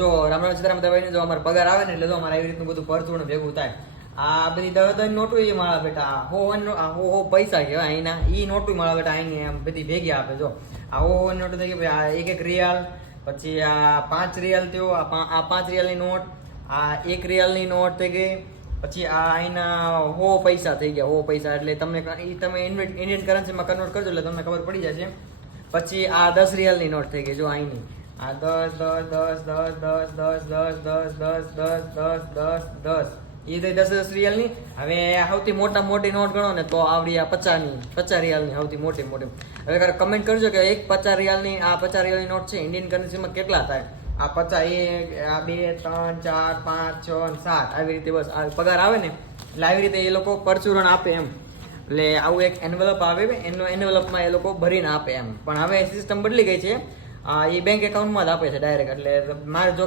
જો રામ સીતારામ દવાઈને જો અમારે પગાર આવે ને એટલે જો અમારે આવી રીતનું બધું પરચુણ ભેગું થાય. આ બધી દવા નોટું એ માળા બેટા હો પૈસા કહેવાય અહીંના ઈ નોટું માળા બેટા અહીંની એમ બધી ભેગી આપે. જો આ હો નોટું થઈ ગઈ, આ એક રિયાલ, પછી આ 5 રિયાલ થયો, આ 5 રિયાલની નોટ, આ 1 રિયાલની નોટ થઈ ગઈ, પછી આ અહીંના હો પૈસા થઈ ગયા. હો પૈસા એટલે તમે ઇન્ડિયન કરન્સીમાં કન્વર્ટ કરજો એટલે તમને ખબર પડી જશે. પછી આ 10 રિયાલની નોટ થઈ ગઈ. જો અહીંની આ 10 એ થઈ 10 રિયાલની. હવે સૌથી મોટી નોટ ગણો ને તો આવડી આ 50 રિયાલની સૌથી મોટી. હવે કમેન્ટ કરજો કે એક 50 રિયાલની આ 50 રિયાલની નોટ છે ઇન્ડિયન કરન્સીમાં કેટલા થાય. આ 50 આ 2 3 4 5 6 7 આવી રીતે બસ આ પગાર આવે ને એટલે આવી રીતે એ લોકો પરચુરણ આપે એમ. એટલે આવું એક એન્વેલપ આવે એન્વેલપમાં એ લોકો ભરીને આપે એમ. પણ હવે સિસ્ટમ બદલી ગઈ છે, એ બેંક એકાઉન્ટમાં જ આપે છે ડાયરેક્ટ. એટલે મારે જો